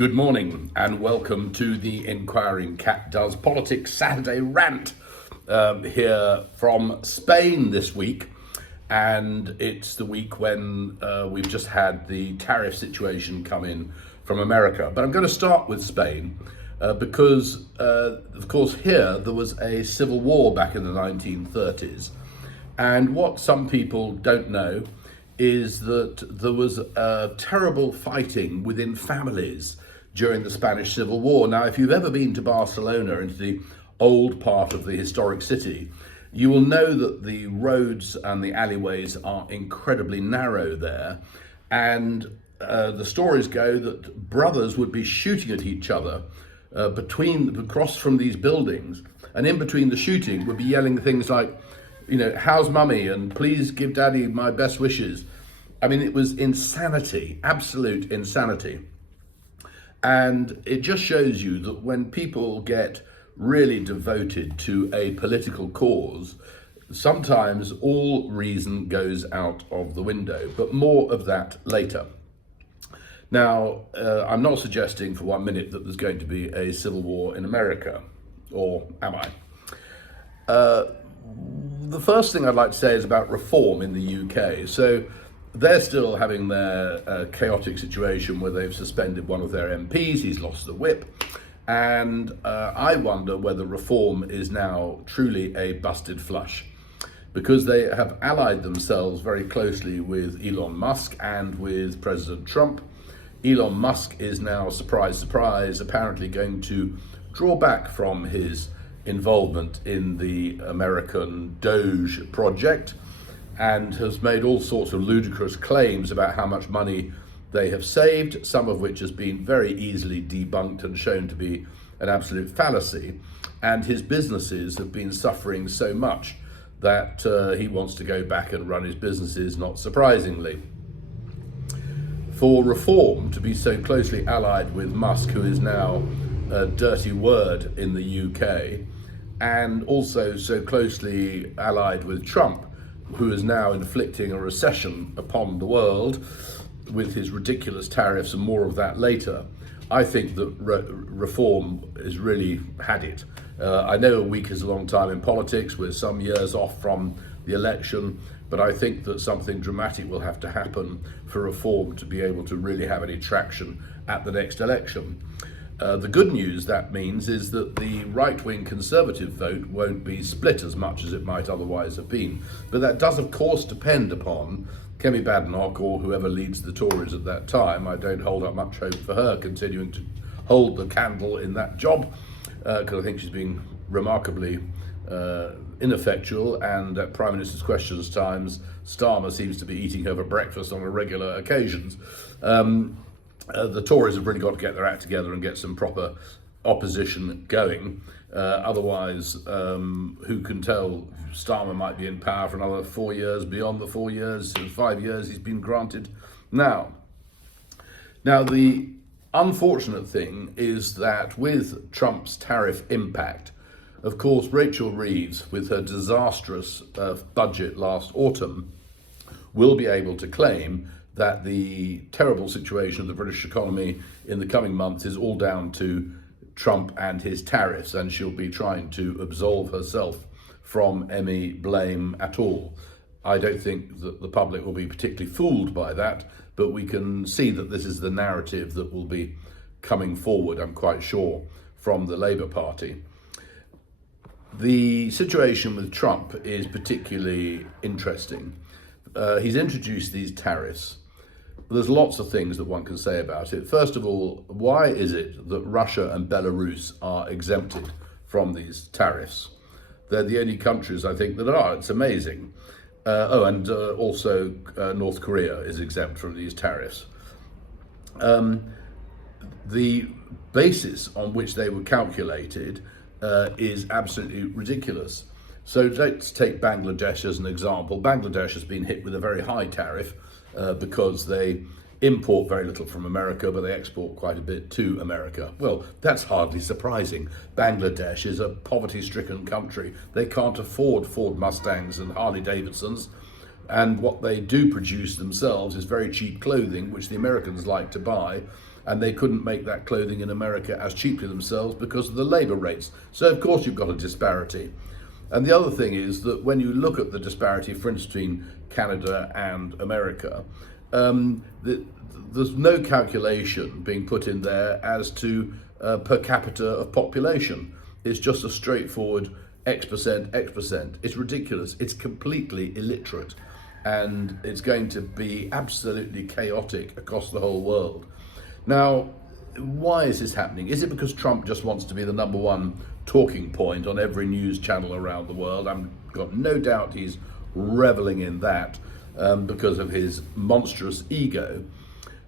Good morning and welcome to the Inquiring Cat Does Politics Saturday rant here from Spain this week. And it's the week when we've just had the tariff situation come in from America. But I'm going to start with Spain because, of course, here there was a civil war back in the 1930s. And what some people don't know is that there was terrible fighting within families during the Spanish Civil War. Now, if you've ever been to Barcelona, into the old part of the historic city, you will know that the roads and the alleyways are incredibly narrow there. And the stories go that brothers would be shooting at each other across from these buildings. And in between the shooting would be yelling things like, you know, how's mummy? And please give daddy my best wishes. I mean, it was insanity, absolute insanity. And it just shows you that when people get really devoted to a political cause, sometimes all reason goes out of the window, but more of that later. Now, I'm not suggesting for 1 minute that there's going to be a civil war in America, or am I? The first thing I'd like to say is about reform in the UK. So they're still having their chaotic situation where they've suspended one of their MPs, he's lost the whip. And I wonder whether reform is now truly a busted flush, because they have allied themselves very closely with Elon Musk and with President Trump. Elon Musk is now, surprise, surprise, apparently going to draw back from his involvement in the American Doge project, and has made all sorts of ludicrous claims about how much money they have saved, some of which has been very easily debunked and shown to be an absolute fallacy. And his businesses have been suffering so much that he wants to go back and run his businesses, not surprisingly. For reform to be so closely allied with Musk, who is now a dirty word in the UK, and also so closely allied with Trump, who is now inflicting a recession upon the world with his ridiculous tariffs, and more of that later, I think that reform has really had it. I know a week is a long time in politics, we're some years off from the election, but I think that something dramatic will have to happen for reform to be able to really have any traction at the next election. The good news that means is that the right-wing Conservative vote won't be split as much as it might otherwise have been. But that does, of course, depend upon Kemi Badenoch or whoever leads the Tories at that time. I don't hold up much hope for her continuing to hold the candle in that job, because I think she's been remarkably ineffectual, and at Prime Minister's Questions times, Starmer seems to be eating her for breakfast on a regular occasions. The Tories have really got to get their act together and get some proper opposition going. Otherwise, who can tell, Starmer might be in power for another 4 years, beyond the 4 years, 5 years he's been granted now. Now, the unfortunate thing is that with Trump's tariff impact, of course, Rachel Reeves, with her disastrous budget last autumn, will be able to claim that the terrible situation of the British economy in the coming months is all down to Trump and his tariffs, and she'll be trying to absolve herself from any blame at all. I don't think that the public will be particularly fooled by that, but we can see that this is the narrative that will be coming forward, I'm quite sure, from the Labour Party. The situation with Trump is particularly interesting. He's introduced these tariffs. There's lots of things that one can say about it. First of all, why is it that Russia and Belarus are exempted from these tariffs? They're the only countries, I think, that are. It's amazing. Also North Korea is exempt from these tariffs. The basis on which they were calculated is absolutely ridiculous. So let's take Bangladesh as an example. Bangladesh has been hit with a very high tariff because they import very little from America, but they export quite a bit to America. Well, that's hardly surprising. Bangladesh is a poverty-stricken country. They can't afford Ford Mustangs and Harley Davidsons, and what they do produce themselves is very cheap clothing, which the Americans like to buy, and they couldn't make that clothing in America as cheaply themselves because of the labor rates. So of course you've got a disparity. And the other thing is that when you look at the disparity, for instance, between Canada and America, there's no calculation being put in there as to per capita of population. It's just a straightforward X percent, X percent. It's ridiculous. It's completely illiterate. And it's going to be absolutely chaotic across the whole world. Now, why is this happening? Is it because Trump just wants to be the number one talking point on every news channel around the world? I've got no doubt he's reveling in that because of his monstrous ego.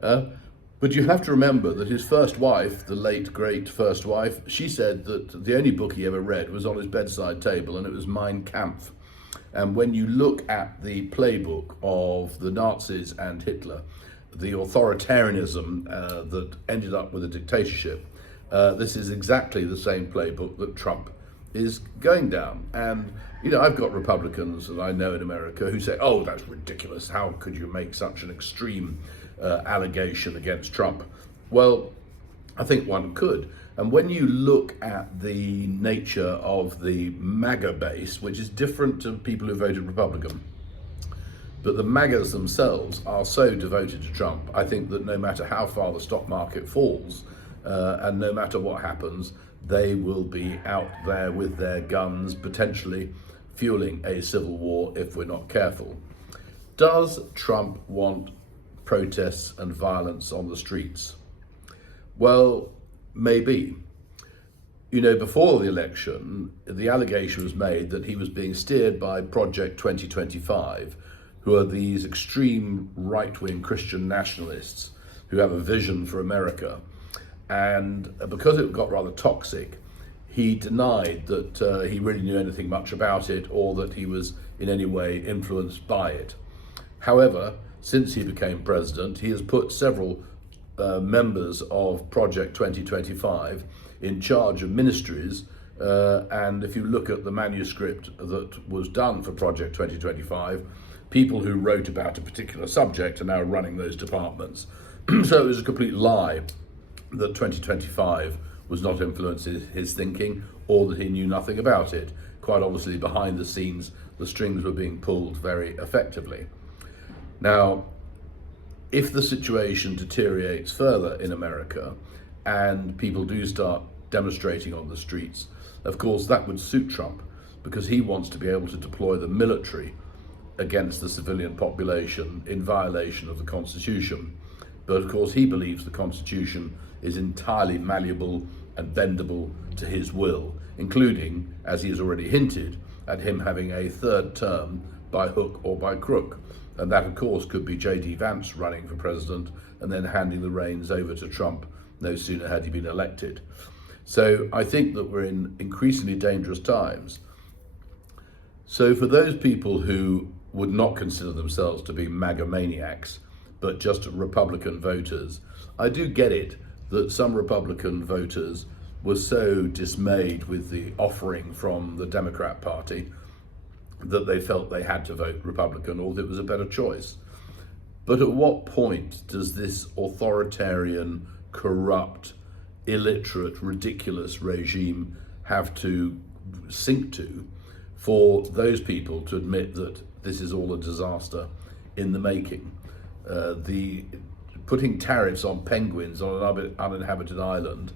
But you have to remember that his first wife, the late great first wife, she said that the only book he ever read was on his bedside table, and it was Mein Kampf. And when you look at the playbook of the Nazis and Hitler, the authoritarianism that ended up with a dictatorship, this is exactly the same playbook that Trump is going down. And, you know, I've got Republicans that I know in America who say, oh, that's ridiculous. How could you make such an extreme allegation against Trump? Well, I think one could. And when you look at the nature of the MAGA base, which is different to people who voted Republican, but the MAGAs themselves are so devoted to Trump, I think that no matter how far the stock market falls, and no matter what happens, they will be out there with their guns, potentially fueling a civil war if we're not careful. Does Trump want protests and violence on the streets? Well, maybe. You know, before the election, the allegation was made that he was being steered by Project 2025, who are these extreme right-wing Christian nationalists who have a vision for America. And because it got rather toxic, he denied that he really knew anything much about it or that he was in any way influenced by it. However, since he became president, he has put several members of Project 2025 in charge of ministries, and if you look at the manuscript that was done for Project 2025, people who wrote about a particular subject are now running those departments. So it was a complete lie that 2025 was not influencing his thinking or that he knew nothing about it. Quite obviously, behind the scenes, the strings were being pulled very effectively. Now, if the situation deteriorates further in America and people do start demonstrating on the streets, of course that would suit Trump because he wants to be able to deploy the military against the civilian population in violation of the Constitution. But of course he believes the Constitution is entirely malleable and bendable to his will, including, as he has already hinted, at him having a third term by hook or by crook. And that, of course, could be J.D. Vance running for president and then handing the reins over to Trump no sooner had he been elected. So I think that we're in increasingly dangerous times. So for those people who would not consider themselves to be MAGA maniacs, but just Republican voters, I do get it that some Republican voters were so dismayed with the offering from the Democrat Party that they felt they had to vote Republican or that it was a better choice. But at what point does this authoritarian, corrupt, illiterate, ridiculous regime have to sink to for those people to admit that this is all a disaster in the making? The putting tariffs on penguins on an uninhabited island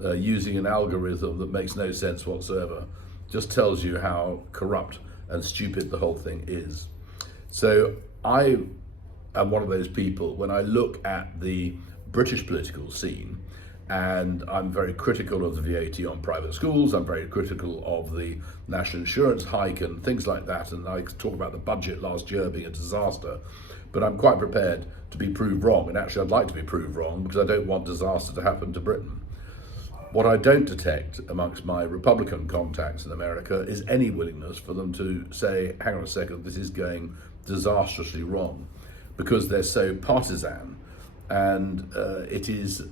using an algorithm that makes no sense whatsoever just tells you how corrupt and stupid the whole thing is. So I am one of those people, when I look at the British political scene, and I'm very critical of the VAT on private schools, I'm very critical of the national insurance hike and things like that, and I talk about the budget last year being a disaster, but I'm quite prepared to be proved wrong, and actually I'd like to be proved wrong because I don't want disaster to happen to Britain. What I don't detect amongst my Republican contacts in America is any willingness for them to say, hang on a second, this is going disastrously wrong, because they're so partisan. And it is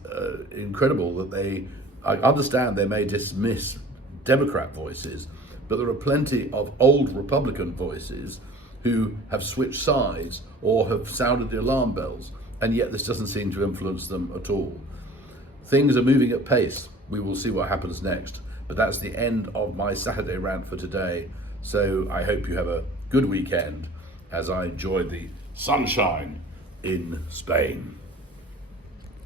incredible that I understand they may dismiss Democrat voices, but there are plenty of old Republican voices who have switched sides or have sounded the alarm bells, and yet this doesn't seem to influence them at all. things are moving at pace. We will see what happens next. But that's the end of my Saturday rant for today. So I hope you have a good weekend as I enjoy the sunshine in Spain.